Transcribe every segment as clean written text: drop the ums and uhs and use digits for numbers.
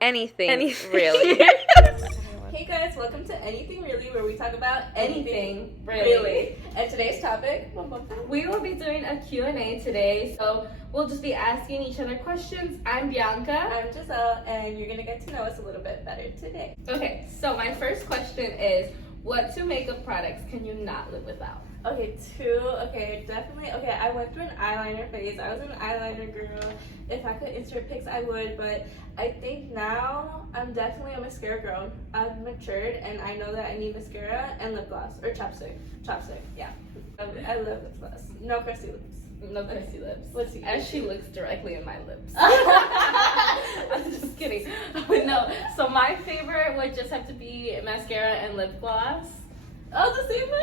anything really. Hey guys, welcome to Anything Really, where we talk about anything really. really. And today's topic, We will be doing a Q&A today, so we'll just be asking each other questions. I'm Bianca. I'm Giselle, and you're gonna get to know us a little bit better today. Okay, so my first question is, what two makeup products can you not live without? Okay, definitely. Okay, I went through an eyeliner phase. I was an eyeliner girl. If I could insert pics, I would, but I think now I'm definitely a mascara girl. I've matured, and I know that I need mascara and lip gloss, or chapstick. Chapstick, yeah. I love lip gloss. No crusty lips. No crusty lips. What's yours? As she looks directly in my lips. I'm just kidding. But no, so my favorite would just have to be mascara and lip gloss. Oh, the same one?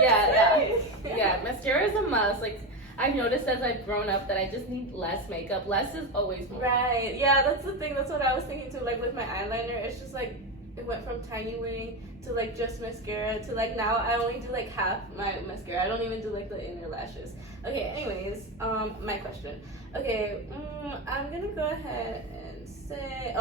Yeah, mascara is a must. Like, I've noticed as I've grown up that I just need less makeup. Less is always more. Right. Yeah, that's the thing. That's what I was thinking too. Like with my eyeliner, it's just like it went from tiny wing to like just mascara to like now I only do like half my mascara. I don't even do like the inner lashes. Okay. Anyways, my question. Okay, I'm gonna go ahead and say,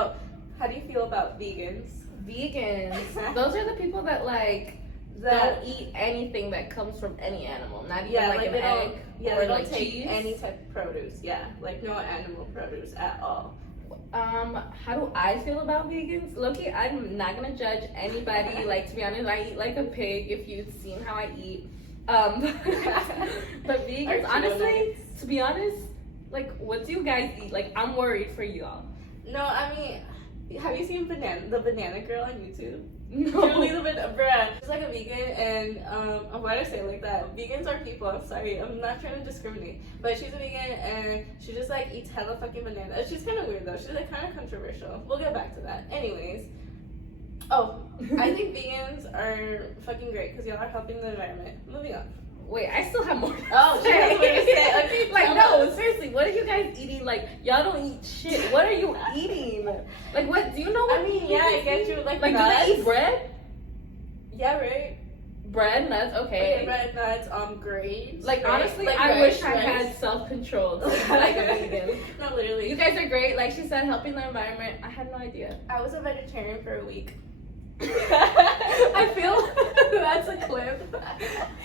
how do you feel about vegans? Vegans. Those are the people that like don't eat anything that comes from any animal, not even like an egg or they don't like take cheese. any type of produce. Yeah, like no animal produce at all. How do I feel about vegans? Loki, I'm not gonna judge anybody. Like, to be honest, I eat like a pig. If you've seen how I eat, but vegans, honestly, to be honest, like, what do you guys eat? Like, I'm worried for y'all. No, I mean, have you seen the banana girl on YouTube? No. Truly the bruh. She's like a vegan, and why did I say it like that? Vegans are people. I'm sorry. I'm not trying to discriminate, but she's a vegan, and she just like eats hella fucking bananas. She's kind of weird though. She's like kind of controversial. We'll get back to that. Anyways, I think vegans are fucking great because y'all are helping the environment. Moving on. Wait, I still have more. Oh, she has more to say. Okay, like, no, seriously, what are you guys eating? Like, y'all don't eat shit. What are you eating? Like, what? Do you know what? I mean, yeah, I get you. Like do nuts. they eat bread? Yeah, right. Bread, nuts, okay. Bread, nuts, grapes. Like, right? honestly, like I rice, wish I had self-control to be like a vegan. No, literally. You guys are great. Like she said, helping the environment. I had no idea. I was a vegetarian for a week. I feel that's a clip.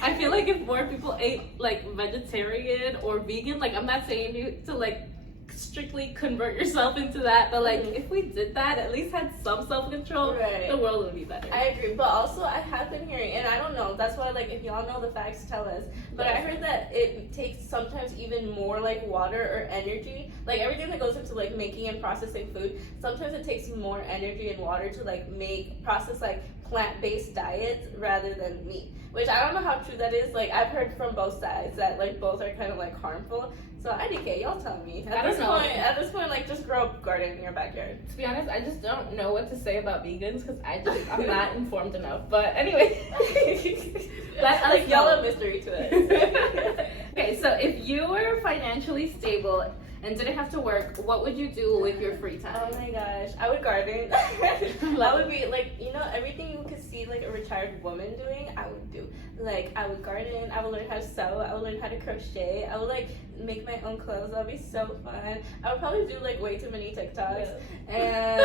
I feel like if more people ate like vegetarian or vegan, like I'm not saying you to like strictly convert yourself into that, but like if we did that, at least had some self-control, right, the world would be better. I agree, but also I have been hearing, and I don't know, that's why like if y'all know the facts, tell us, but I heard that it takes sometimes even more like water or energy, like everything that goes into like making and processing food, sometimes it takes more energy and water to like process like plant-based diets rather than meat, which I don't know how true that is. Like I've heard from both sides that like both are kind of like harmful. So IDK, y'all tell me. At this point, like just grow a garden in your backyard. To be honest, I just don't know what to say about vegans because I'm not informed enough. But anyway, that's like y'all a mystery to it. Okay, so if you were financially stable and didn't have to work, what would you do with your free time? Oh my gosh, I would garden. I would be like, everything you could see like a retired woman doing, I would do. Like, I would garden, I would learn how to sew, I would learn how to crochet, I would like make my own clothes. That would be so fun. I would probably do like way too many TikToks. And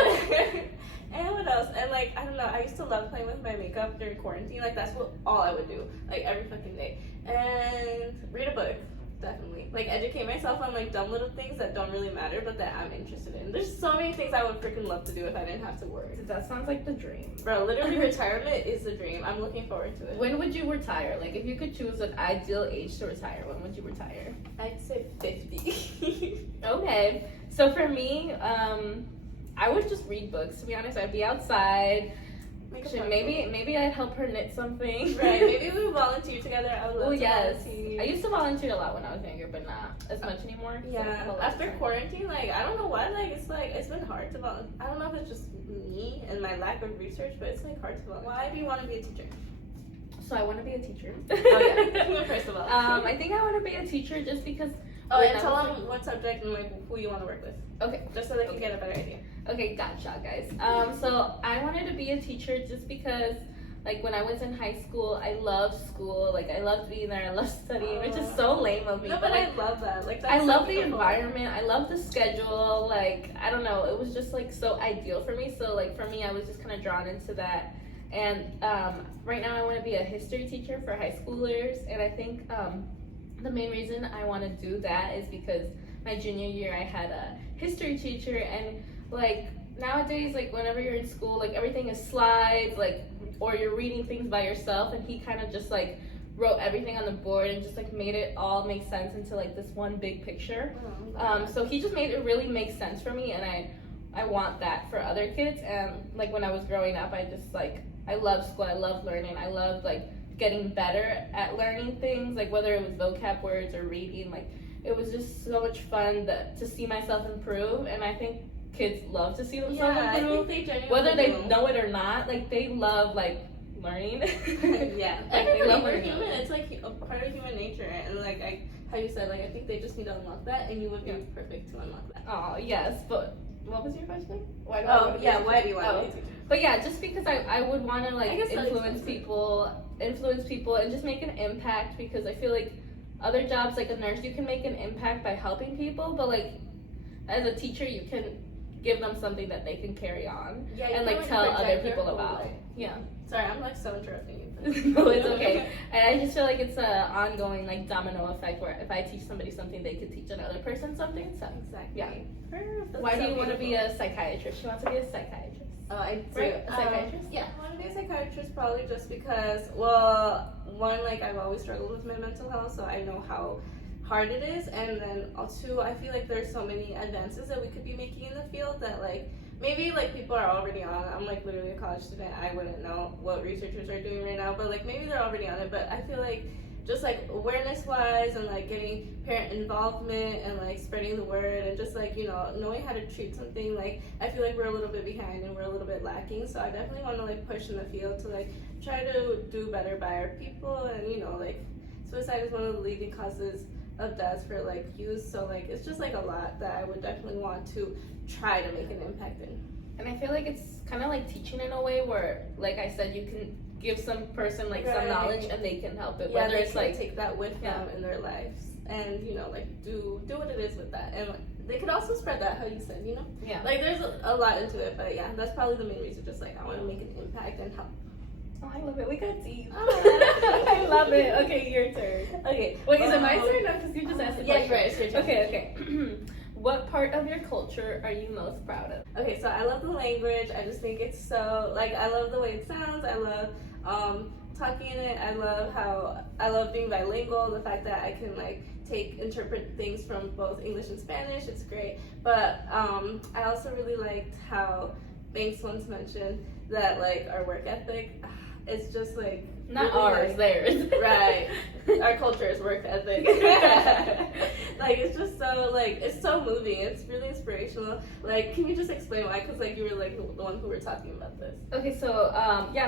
and what else? And like, I don't know, I used to love playing with my makeup during quarantine. Like that's all I would do, like every fucking day. And read a book. Definitely. Like, educate myself on, like, dumb little things that don't really matter, but that I'm interested in. There's so many things I would freaking love to do if I didn't have to work. That sounds like the dream. Bro, literally, retirement is the dream. I'm looking forward to it. When would you retire? Like, if you could choose an ideal age to retire, when would you retire? I'd say 50. Okay. So, for me, I would just read books, to be honest. I'd be outside. Maybe I'd help her knit something. Right, maybe we volunteer together. I would love to volunteer. I used to volunteer a lot when I was younger, but not as much anymore. Yeah, So after quarantine, like, I don't know why, like, it's been hard to volunteer. I don't know if it's just me and my lack of research, but it's, like, hard to volunteer. Why do you want to be a teacher? So I want to be a teacher. Oh, yeah. First of all. I think I want to be a teacher just because... Oh, and tell them what subject and, like, who you want to work with. Okay. Just so they can get a better idea. Okay, gotcha, guys. So I wanted to be a teacher just because, like when I was in high school, I loved school. Like I loved being there. I loved studying, which is so lame of me. No, but I love that. Like that's I so love the beautiful. environment. I love the schedule. Like I don't know, it was just like so ideal for me. So like for me, I was just kind of drawn into that. And right now, I want to be a history teacher for high schoolers. And I think the main reason I want to do that is because my junior year, I had a history teacher, and like nowadays, like whenever you're in school, like everything is slides, like or you're reading things by yourself, and he kind of just like wrote everything on the board and just like made it all make sense into like this one big picture. So he just made it really make sense for me, and I want that for other kids. And like when I was growing up, I just like I love school, I love learning, I love like getting better at learning things, like whether it was vocab words or reading. Like it was just so much fun to see myself improve, and I think kids love to see themselves I improve, think they genuinely whether they do. know it or not. Like they love like learning. Yeah, Like they love we're learning. human. It's like a part of human nature, and like how you said, like I think they just need to unlock that, and you would be perfect to unlock that. Oh yes, but what was your question? Why do I Oh wanna be yeah, a why do teacher? you want to be a teacher? But yeah, just because I would want to like I guess that influence makes sense. people and just make an impact, because I feel like other jobs like a nurse, you can make an impact by helping people, but like as a teacher, you can give them something that they can carry on Yeah, you and can, like tell project other their people whole about. life. Yeah. Sorry, I'm like so interrupting you. No, it's okay. And I just feel like it's a ongoing like domino effect where if I teach somebody something, they could teach another person something. So Exactly. yeah. That's Why do so you want to be beautiful. a psychiatrist? She wants to be a psychiatrist. Oh, I do. Right? A psychiatrist? Yeah, I want to be a psychiatrist probably just because, well, one, like I've always struggled with my mental health, so I know how hard it is, and then two, I feel like there's so many advances that we could be making in the field that like maybe like people are already on. I'm like literally a college student. I wouldn't know what researchers are doing right now, but like maybe they're already on it. But I feel like just like awareness wise and like getting parent involvement and like spreading the word and just like, you know, knowing how to treat something, like I feel like we're a little bit behind and we're a little bit lacking. So I definitely want to like push in the field to like try to do better by our people. And you know, like suicide is one of the leading causes of deaths for like youth. So like it's just like a lot that I would definitely want to try to make an impact in. And I feel like it's kind of like teaching in a way where, like I said, you can give some person like some Right. knowledge and they can help it. Yeah, Whether they it's can like take that with them in their lives and you know like do what it is with that, and like, they could also spread that how you said, you know, yeah. like there's a lot into it, but yeah, that's probably the main reason. Just like I want to make an impact and help. Oh, I love it. We got deep. Oh. I love it. Okay, your turn. Okay, Wait, is it my turn? No, because you just asked the Yeah, question. you're right. It's your turn. Okay. What part of your culture are you most proud of? Okay, so I love the language. I just think it's so like I love the way it sounds. I love talking in it. I love being bilingual. The fact that I can like interpret things from both English and Spanish. It's great. But I also really liked how Banks once mentioned that like our work ethic. It's just like Not really, ours, like, theirs. Right. Our culture is work ethic. Like it's just so like it's so moving. It's really inspirational. Like, can you just explain why? Because like you were like the one who were talking about this. Okay, so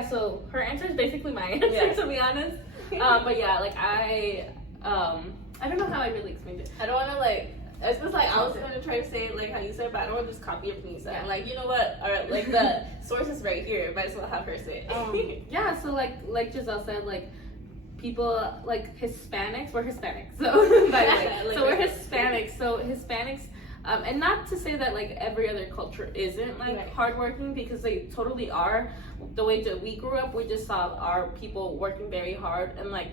so her answer is basically my answer, Yeah. to be honest. But yeah, like I don't know how I really explained it. I don't want to like. It's just like I was gonna try to say it like how you said, but I don't want to just copy everything you said. Yeah. I'm like, you know what? All right, like the source is right here. Might as well have her say it. Yeah, so like Giselle said, like people like Hispanics, we're Hispanics, so by the way, so we're Hispanics. So Hispanics, and not to say that like every other culture isn't like Right. hardworking, because they totally are. The way that we grew up, we just saw our people working very hard, and like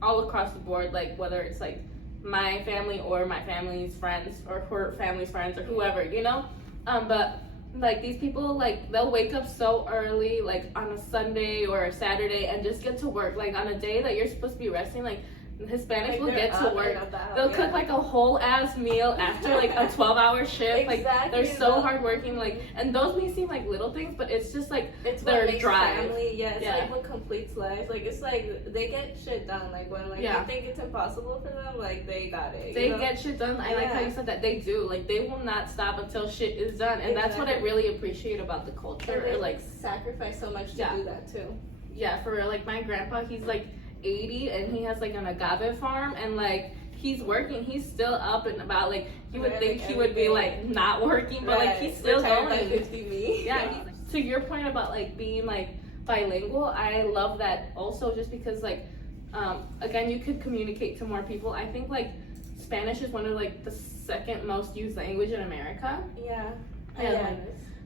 all across the board, like whether it's like my family or my family's friends or her family's friends or whoever, you know. But like these people, like they'll wake up so early, like on a Sunday or a Saturday, and just get to work. Like on a day that you're supposed to be resting, like Hispanics Like, will they're get to up work. and about, They'll yeah. cook like a whole ass meal after like a 12-hour shift. Like Exactly, they're so though. hardworking. Like, and those may seem like little things, but it's just like It's their what makes drive. family. Yeah, it's Yeah. like what completes life. Like it's like they get shit done. Like when like Yeah. you think it's impossible for them, like they got it. They you know? get shit done. I like how Yeah. you said that. They do. Like they will not stop until shit is done, and that's what I Exactly. really appreciate about the And culture. they Or like, sacrifice so much to Yeah. do that too. yeah, for like my grandpa, he's like 80 and he has like an agave farm, and like he's working. He's still up and about. Like you would Learning think he would be like everything. not working, but like he's still Retired by going. 50 me. Yeah. To your point about like being like bilingual, I love that also, just because like again, you could communicate to more people. I think like Spanish is one of like the second most used language in America. Yeah.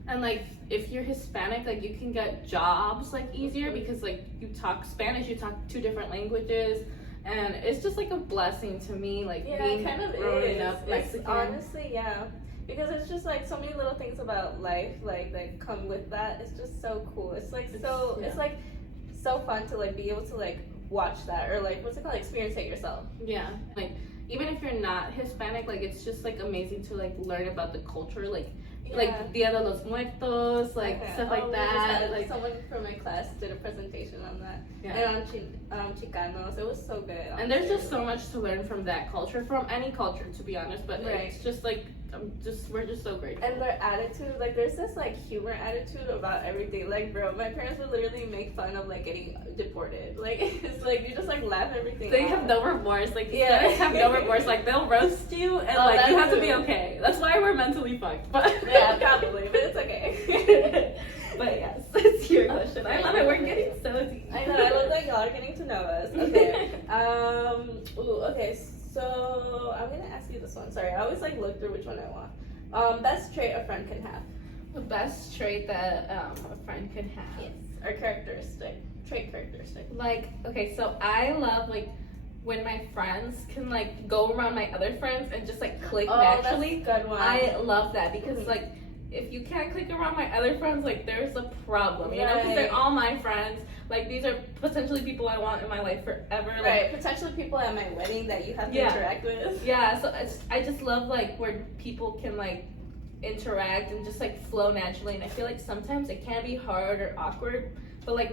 And like if you're Hispanic, like you can get jobs like easier because like you talk Spanish, you talk two different languages, and it's just like a blessing to me, like being kind of growing up Mexican. It's honestly, yeah, because it's just like so many little things about life like that come with that. It's just so cool. It's like it's like so fun to like be able to like watch that, or like what's it called, experience it yourself. Yeah, like even if you're not Hispanic, like it's just like amazing to like learn about the culture, like Dia de los Muertos, like stuff like that. Like someone from my class did a presentation on that, yeah. and on Chicanos. It was so good. And there's just so much to learn from that culture, from any culture, to be honest. But it's just like we're just so grateful. And their attitude, like there's this like humor attitude about everything. Like, bro, my parents would literally make fun of like getting deported. Like it's like you just like laugh everything. They have no remorse. Like they have no remorse. Like they'll roast you, and like you have to be okay. That's why we're mentally fucked. But yeah, probably, but it's okay. But yes, it's your question. I love it. We're getting so deep. I know. I love that y'all are getting to know us. Okay. Okay. So I'm gonna ask you this one. Sorry, I always like look through which one I want. Best trait a friend can have. The best trait that a friend could have. Yes. Or characteristic. Trait characteristic. Like, okay, so I love like when my friends can like go around my other friends and just like click naturally. That's a good one. I love that because like if you can't click around my other friends, like there's a problem, you know, because they're all my friends. Like these are potentially people I want in my life forever. Like, right, potentially people at my wedding that you have to interact with. Yeah, so I just love like where people can like interact and just like flow naturally. And I feel like sometimes it can be hard or awkward, but like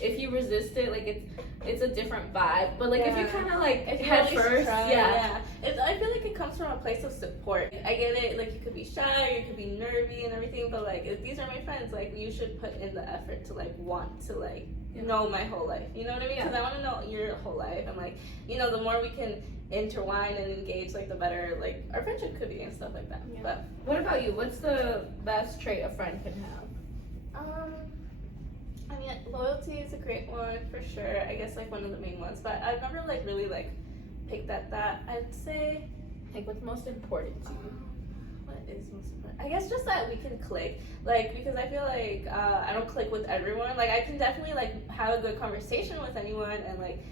if you resist it, like it's a different vibe. But like if you kind of like head first, I feel like it comes from a place of support. I get it, like you could be shy, or you could be nervy and everything, but like if these are my friends, like you should put in the effort to like want to like know my whole life. You know what I mean? Because I want to know your whole life, and like you know, the more we can intertwine and engage, like the better like our friendship could be and stuff like that. But what about you? What's the best trait a friend can have? I mean, loyalty is a great one for sure. I guess like one of the main ones, but I've never like really like picked at that. I'd say like what's most important to you? What is most important? I guess just that we can click, like because I feel like I don't click with everyone. Like I can definitely like have a good conversation with anyone and like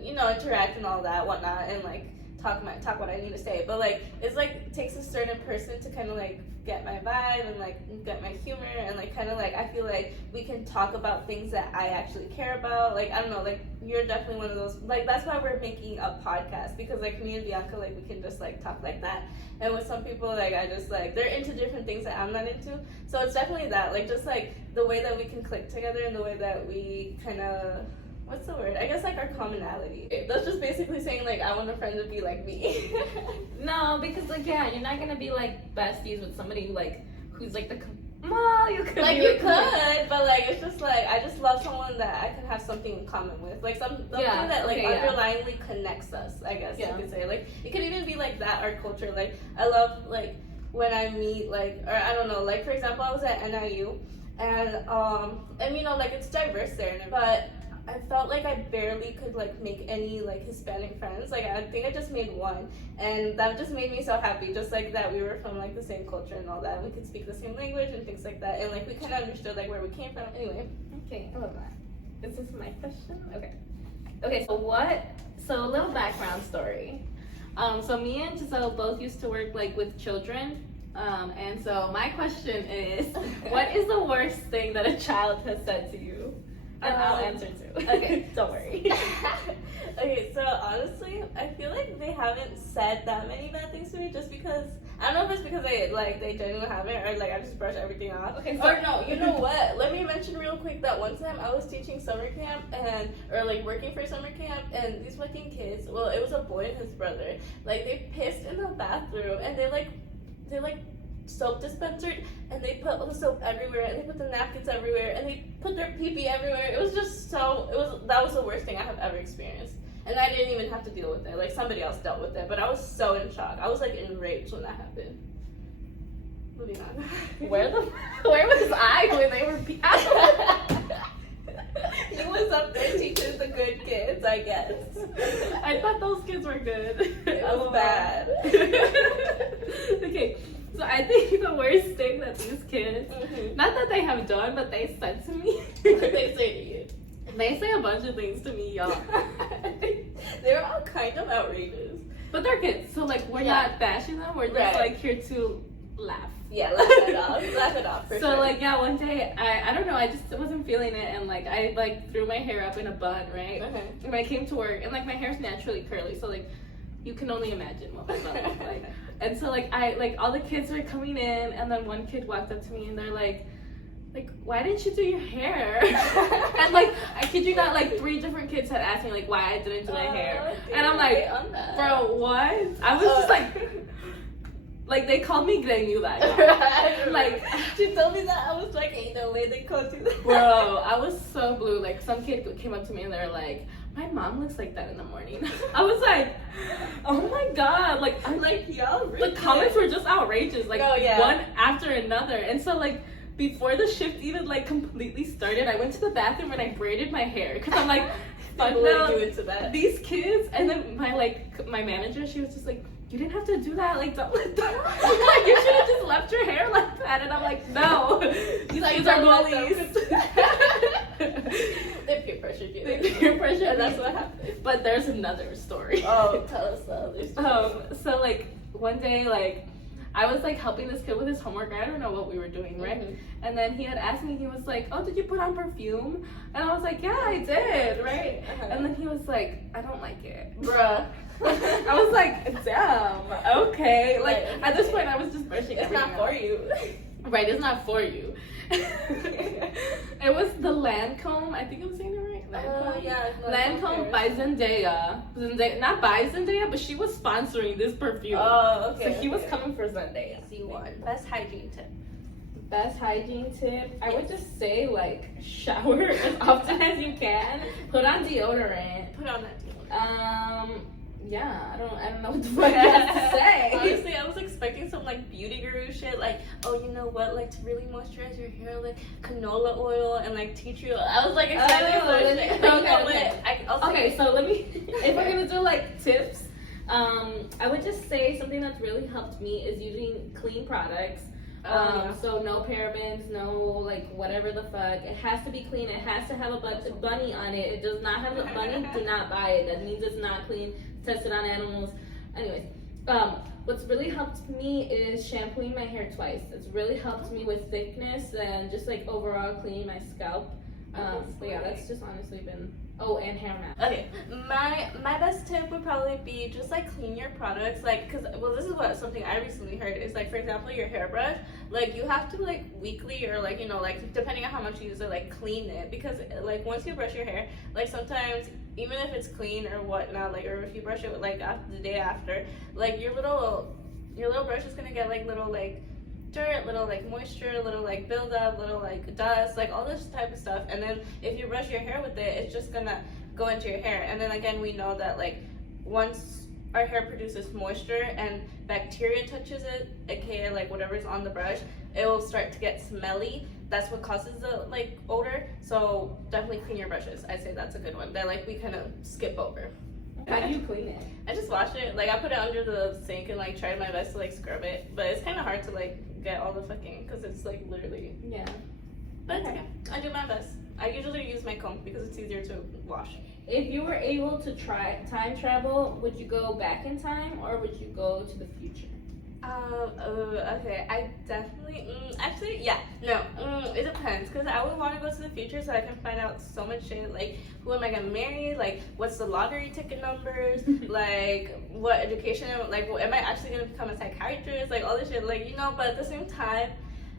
you know, interact and all that whatnot and like talk what I need to say. But like it's like it takes a certain person to kind of like get my vibe and like get my humor and like kind of like I feel like we can talk about things that I actually care about. Like I don't know, like you're definitely one of those, like that's why we're making a podcast, because like me and Bianca, like we can just like talk like that. And with some people, like I just like they're into different things that I'm not into, so it's definitely that, like just like the way that we can click together and the way that we kind of, what's the word? I guess like our commonality. That's just basically saying like I want a friend to be like me. No, because like you're not gonna be like besties with somebody like who's like the well, you could like be, you could, but like it's just like I just love someone that I can have something in common with, like something that like underlyingly connects us. I guess you could say, like it could even be like that, our culture. Like I love like when I meet like, or I don't know, like for example I was at NIU and you know like it's diverse there, but I felt like I barely could like make any like Hispanic friends. Like I think I just made one, and that just made me so happy. Just like that we were from like the same culture and all that. We could speak the same language and things like that, and like we kind of understood like where we came from. Anyway. Okay, I love that. Is this my question? Okay. So a little background story. So me and Giselle both used to work like with children. And so my question is, what is the worst thing that a child has said to you? And I'll answer too. Okay, don't worry. Okay, so honestly, I feel like they haven't said that many bad things to me, just because I don't know if it's because they genuinely haven't, or like I just brush everything off. Okay, or no, you know what? Let me mention real quick that one time I was teaching summer camp or like working for summer camp, and these fucking kids. Well, it was a boy and his brother. Like they pissed in the bathroom, and they soap dispenser, and they put the soap everywhere, and they put the napkins everywhere, and they put their pee-pee everywhere. It was just that was the worst thing I have ever experienced. And I didn't even have to deal with it. Like somebody else dealt with it, but I was so in shock. I was like enraged when that happened. Moving on. Where was I when they were I guess. I thought those kids were good. It was bad. Okay, so I think the worst thing that these kids, Mhm. not that they have done, but they said to me, What did they say to you? they say a bunch of things to me, y'all. They were all kind of outrageous. But they're kids, so like we're Yeah. not bashing them. We're just Right. like here to laugh. Yeah, laugh it off. Laugh it off for So sure. like yeah, one day I don't know, I just wasn't feeling it, and like I like threw my hair up in a bun, right? Okay. And when I came to work, and like my hair's naturally curly, so like you can only imagine what my bun looked like. And so like I like all the kids were coming in, and then one kid walked up to me and they're like, why didn't you do your hair? And like I kid you not, like 3 different kids had asked me like why I didn't do my hair, and I'm like, bro, what? I was just like they called me greñuda. Like she told me that, I was like, ain't no way they called you that. bro, I was so blue. Like some kid came up to me and they were like, my mom looks like that in the morning. I was like, oh my god, like I'm like, y'all the comments were just outrageous, like Oh, yeah. one after another. And so like before the shift even like completely started, I went to the bathroom and I braided my hair because I'm like, fuck People no, do into that. these kids. And then my manager, she was just like, you didn't have to do that, like don't like you should have just left your hair like that. And I'm like, no, these Like, kids are don't let bullies. They peer pressured you. They peer pressured And that's me. what happened. But there's another story. Oh, tell us the other story. So like one day, like I was like helping this kid with his homework. I don't know what we were doing, right? Mhm. And then he had asked me, he was like, oh, did you put on perfume? And I was like, yeah, I did, right? Uh-huh. And then he was like, I don't like it. Bruh. I was like, damn, okay. Like Right. at this point I was just brushing It's not everything for out. you. Right, it's not for you. It was the Lancome, I think I'm saying it right? Lancome? Yeah. Lancome by Zendaya. Not by Zendaya, but she was sponsoring this perfume. Oh, okay. So he was okay. coming for Zendaya. Easy one. Best hygiene tip. Best hygiene tip, I would just say like shower as often as you can. Put on deodorant. Put on that deal. Yeah, I don't know what the fuck else to say. Honestly, I was expecting some like beauty guru shit, like, oh, you know what, like to really moisturize your hair, like canola oil and like tea tree oil. I was like expecting some shit. okay, But you know okay. what? I'll Okay, say- so let me, if we're gonna do like tips, I would just say something that's really helped me is using clean products. Yeah. So no parabens, no like whatever the fuck. It has to be clean. It has to have a bunny on it. It does not have a bunny. Do not buy it. That means it's not clean. Tested on animals. Anyways, what's really helped me is shampooing my hair twice. It's really helped me with thickness and just like overall cleaning my scalp. But yeah, that's just honestly been. Oh, and hair mask. Okay, my best tip would probably be just like clean your products, like, cause well, this is what something I recently heard is like, for example, your hairbrush, like you have to like weekly or like, you know, like depending on how much you use it, like clean it, because like once you brush your hair, like sometimes even if it's clean or whatnot, like, or if you brush it like after the day after, like your little brush is gonna get like little like dirt, little like moisture, little like buildup, little like dust, like all this type of stuff. And then if you brush your hair with it, it's just gonna go into your hair. And then again, we know that like once our hair produces moisture and bacteria touches it, aka like whatever's on the brush, it will start to get smelly. That's what causes the like odor. So definitely clean your brushes. I'd say that's a good one that like we kind of skip over. How do you clean it? I just wash it. Like I put it under the sink and like tried my best to like scrub it, but it's kind of hard to like get all the fucking, because it's like literally. Yeah. But it's okay. I do my best. I usually use my comb because it's easier to wash. If you were able to try time travel, would you go back in time or would you go to the future? Okay. I definitely. Actually, yeah. No. It depends, because I would want to go to the future so I can find out so much shit. Like, who am I gonna marry? Like, what's the lottery ticket numbers? Like, what education? Like, am I actually gonna become a psychiatrist? Like, all this shit. Like, you know. But at the same time,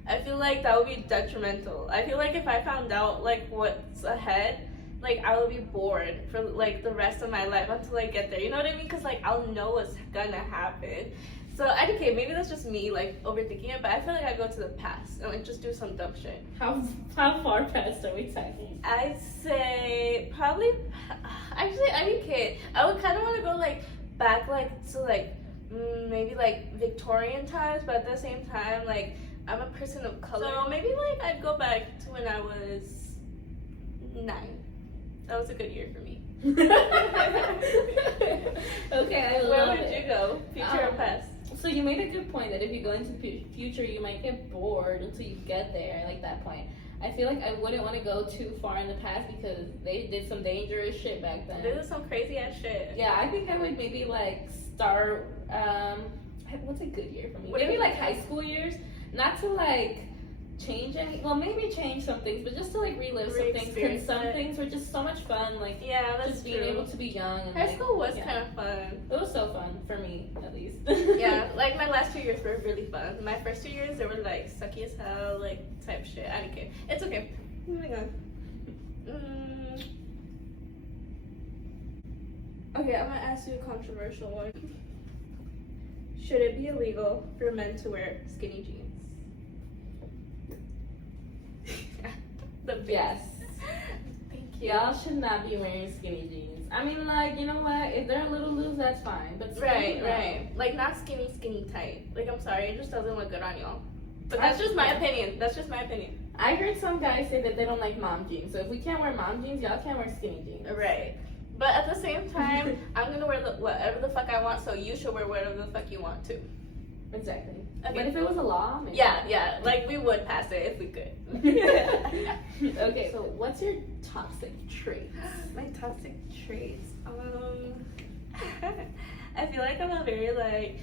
I feel like that would be detrimental. I feel like if I found out like what's ahead, like I would be bored for like the rest of my life until I get there. You know what I mean? Because like I'll know what's gonna happen. So okay, maybe that's just me like overthinking it, but I feel like I go to the past and like just do some dumb shit. How far past are we talking? I'd say probably. Actually, any kid, I would kind of want to go like back like to like maybe like Victorian times, but at the same time like I'm a person of color. So maybe like I'd go back to when I was 9. That was a good year for me. Okay, I Where love would it. you go? Future or past? So you made a good point that if you go into future, you might get bored until you get there. I like that point. I feel like I wouldn't want to go too far in the past because they did some dangerous shit back then. This is some crazy ass shit. Yeah, I think I would maybe like start. What's a good year for me? Maybe like high school years, not to like change any. Well, maybe change some things, but just to like relive some things. Because some things were just so much fun. Like yeah, that's just being true. able to be young. And, High like, school was kind of fun. It was so fun for me, at least. Yeah, like my last 2 years were really fun. My first 2 years, they were like sucky as hell, like type shit. I didn't care. It's okay. Moving on. Okay, I'm gonna ask you a controversial one. Should it be illegal for men to wear skinny jeans? Yes. Thank you. Y'all should not be wearing skinny jeans. I mean, like, you know what? If they're a little loose, that's fine. But skinny, Right. Like not skinny tight. Like I'm sorry, it just doesn't look good on y'all. But that's just my opinion. That's just my opinion. I heard some guys say that they don't like mom jeans. So if we can't wear mom jeans, y'all can't wear skinny jeans. Right. But at the same time, I'm gonna wear whatever the fuck I want, so you should wear whatever the fuck you want too. Exactly. Okay. But if it was a law, maybe. Yeah. Like we would pass it if we could. Okay. So what's your toxic trait? My toxic traits. I feel like I'm a very like,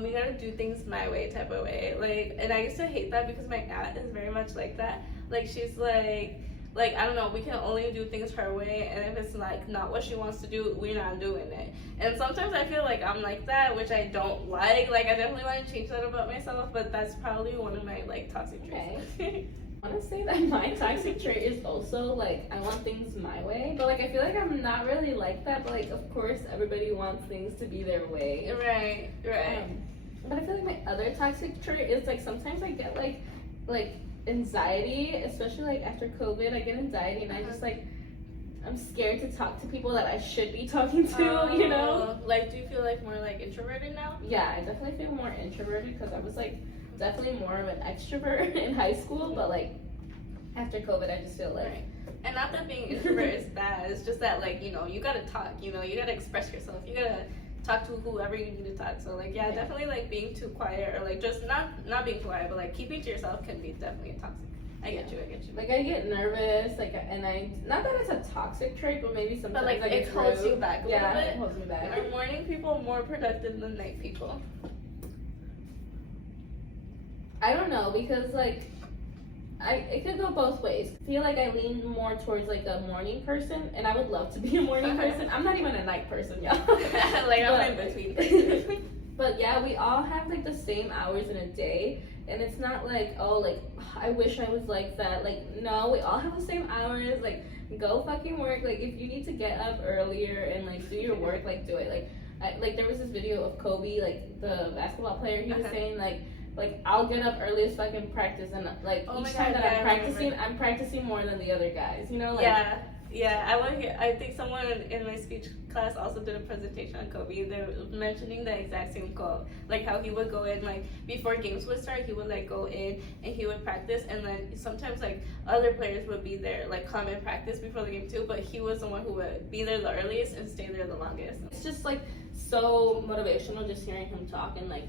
we gotta do things my way type of way. Like, and I used to hate that because my aunt is very much like that. Like she's like I don't know, we can only do things her way, and if it's like not what she wants to do, we're not doing it. And sometimes I feel like I'm like that, which I don't like. Like I definitely want to change that about myself, but that's probably one of my like toxic traits. Okay. I want to say that my toxic trait is also like I want things my way, but like I feel like I'm not really like that. But like of course everybody wants things to be their way. Right. But I feel like my other toxic trait is like sometimes I get like anxiety, especially like after COVID. I get anxiety and I just like I'm scared to talk to people that I should be talking to. You know. Like, do you feel like more like introverted now? Yeah, I definitely feel more introverted because I was like definitely more of an extrovert in high school, but like after COVID I just feel like and not that being introvert is bad, it's just that like, you know, you gotta talk, you know, you gotta express yourself, you gotta talk to whoever you need to talk. So like yeah, definitely like being too quiet or like just not being quiet, but like keeping to yourself can be definitely toxic. I get you. Like I get nervous, like, and I not that it's a toxic trait, but maybe sometimes but like I get it holds rude. you back a little bit. It holds me back. Are morning people more productive than night people? I don't know because like it could go both ways. I feel like I lean more towards like a morning person, and I would love to be a morning person. I'm not even a night person, y'all. Like I'm in between. But yeah, we all have like the same hours in a day, and it's not like, oh, like I wish I was like that. Like no, we all have the same hours. Like go fucking work. Like if you need to get up earlier and like do your work, like do it. Like there was this video of Kobe, like the basketball player. He was saying like I'll get up early as fucking practice, and like each time that I'm practicing more than the other guys. You know, like I think someone in my speech class also did a presentation on Kobe. They were mentioning the exact same quote, like how he would go in like before games would start, he would like go in and he would practice, and then sometimes like other players would be there, like come and practice before the game too, but he was the one who would be there the earliest and stay there the longest. It's just like so motivational just hearing him talk, and like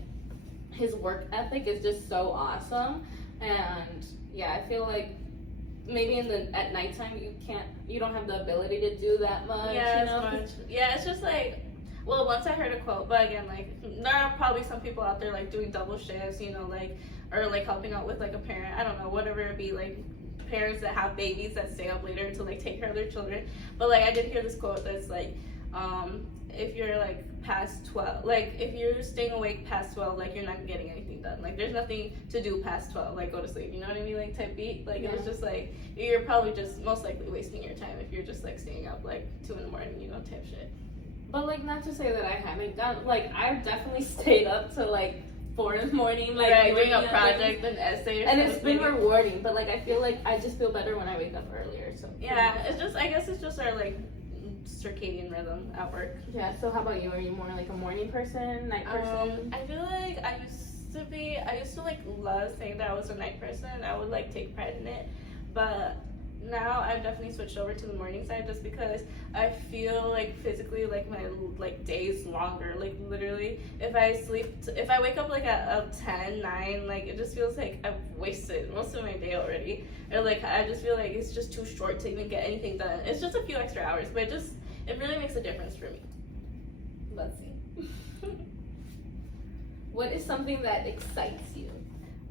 his work ethic is just so awesome. And yeah, I feel like maybe at nighttime you don't have the ability to do that much. Yeah, it's just like, well, once I heard a quote, but again, like there are probably some people out there like doing double shifts, you know, like or like helping out with like a parent, I don't know, whatever it be, like parents that have babies that stay up later to like take care of their children. But like I did hear this quote that's like if you're like past 12, like if you're staying awake past 12, like you're not getting anything done. Like there's nothing to do past 12, like go to sleep, you know what I mean? Like type beat. Like it was just like you're probably just most likely wasting your time if you're just like staying up like 2 in the morning, you know, type shit. But like not to say that I haven't done, like I've definitely stayed up to like 4 in the morning, like doing a project, an essay, and it's been rewarding. But like I feel like I just feel better when I wake up earlier. So yeah, it's just, I guess it's just our like circadian rhythm at work. Yeah, so how about you? Are you more like a morning person, night person? I feel like I used to like love saying that I was a night person. I would like take pride in it, but now I've definitely switched over to the morning side just because I feel like physically like my like days longer. Like literally, if I wake up like at 10, 9, like it just feels like I've wasted most of my day already. Or like I just feel like it's just too short to even get anything done. It's just a few extra hours, but it really makes a difference for me. Let's see. What is something that excites you?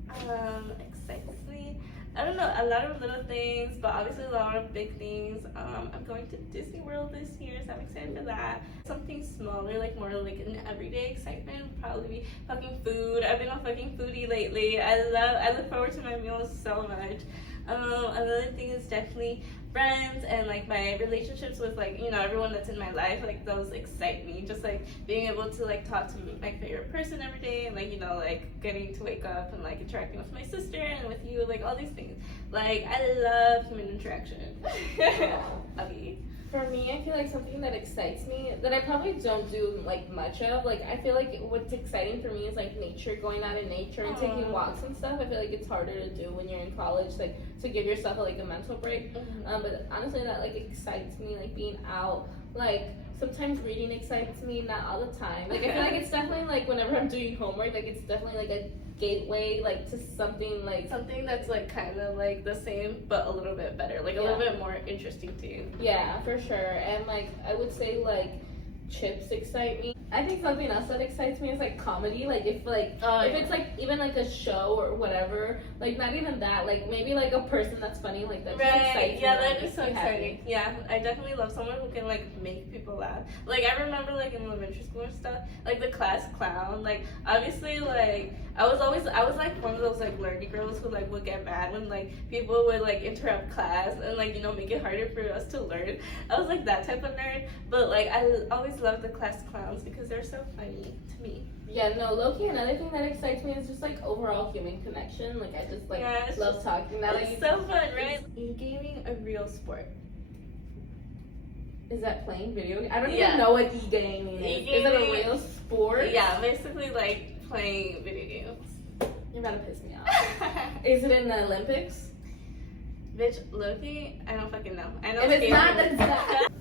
Excites me. I don't know, a lot of little things, but obviously a lot of big things. I'm going to Disney World this year, so I'm excited for that. Something smaller, like more like an everyday excitement would probably be fucking food. I've been a fucking foodie lately. I look forward to my meals so much. Another thing is definitely friends and like my relationships with like, you know, everyone that's in my life. Like those excite me. Just like being able to like talk to my favorite person every day, and like, you know, like getting to wake up and like interacting with my sister and with you, like all these things. Like I love human interaction. Abby. For me, I feel like something that excites me that I probably don't do like much of. Like I feel like what's exciting for me is like nature, going out in nature and taking walks and stuff. I feel like it's harder to do when you're in college, like to give yourself like a mental break. But honestly, that like excites me, like being out. Like sometimes reading excites me, not all the time. Like I feel like it's definitely like whenever I'm doing homework, like it's definitely like a gateway like to something that's like kind of like the same but a little bit better, like a little bit more interesting to you. Yeah, for sure. And like I would say like chips excite me. I think something else that excites me is like comedy. Like if it's like even like a show or whatever, like not even that, like maybe like a person that's funny, like that just excites yeah, me, that is so exciting. Yeah, I definitely love someone who can like make people laugh. Like I remember like in elementary school and stuff, like the class clown, like obviously like I was like one of those like nerdy girls who like would get mad when like people would like interrupt class and like, you know, make it harder for us to learn. I was like that type of nerd, but like I always loved the class clowns because they're so funny to me. Yeah, no, low-key, another thing that excites me is just like overall human connection. Like I just like love talking. It's so fun, right? E-gaming a real sport. Is that playing video games? I don't even know what e-gaming is. Is it a real sport? Yeah, basically like playing video games. You're about to piss me off. Is it in the Olympics? Bitch, Loki, I don't fucking know. I know if it's not, then it's not.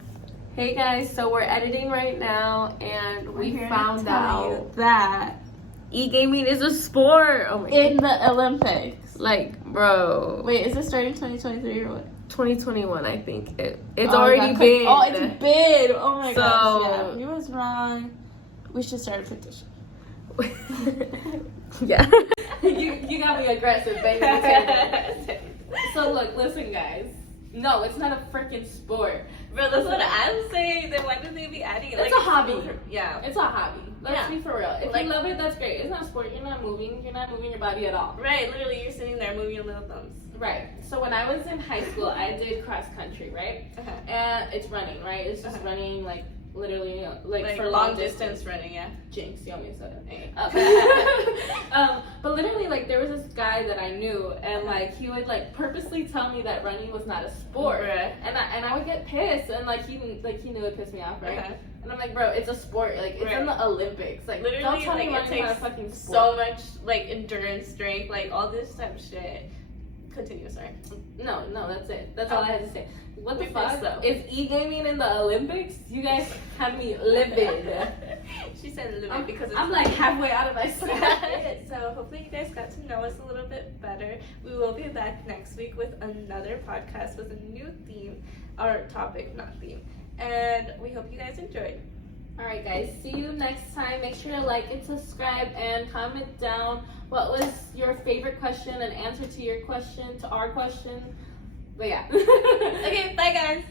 Hey guys, so we're editing right now, and we found out that e-gaming is a sport. Oh my in the Olympics. Like, bro. Wait, is it starting 2023 or what? 2021, I think. It's already been. Oh, it's been. Oh my gosh. Yeah, he was wrong. We should start a petition. Yeah. you got me aggressive, baby. So look, listen guys. No, it's not a freaking sport. Bro, that's what I'm saying. Then why do they be adding it? It's a hobby. Yeah. It's a hobby. Let's be for real. If you love it, that's great. It's not a sport. You're not moving your body at all. Right, literally you're sitting there moving your little thumbs. Right. So when I was in high school, I did cross country, right? And it's running, right? It's just running like literally like for long distance running, yeah. Jinx, you almost said it. But literally, like, there was this guy that I knew, and like he would like purposely tell me that running was not a sport, and I would get pissed, and like he knew it pissed me off, right? And I'm like, bro, it's a sport, like it's in the Olympics, like literally, don't tell me like, running's not a fucking sport. So much like endurance, strength, like all this type of shit. Continue, sorry. No, that's it. That's all I had to say. What the fuck? So. Is e-gaming in the Olympics? You guys had me livid. She said livid because I'm like halfway out of my seat. So hopefully you guys got to know us a little bit better. We will be back next week with another podcast with a new theme, or topic, not theme. And we hope you guys enjoyed. Alright guys, see you next time. Make sure to like and subscribe and comment down what was your favorite question and answer to your question, to our question. But yeah. Okay, bye guys.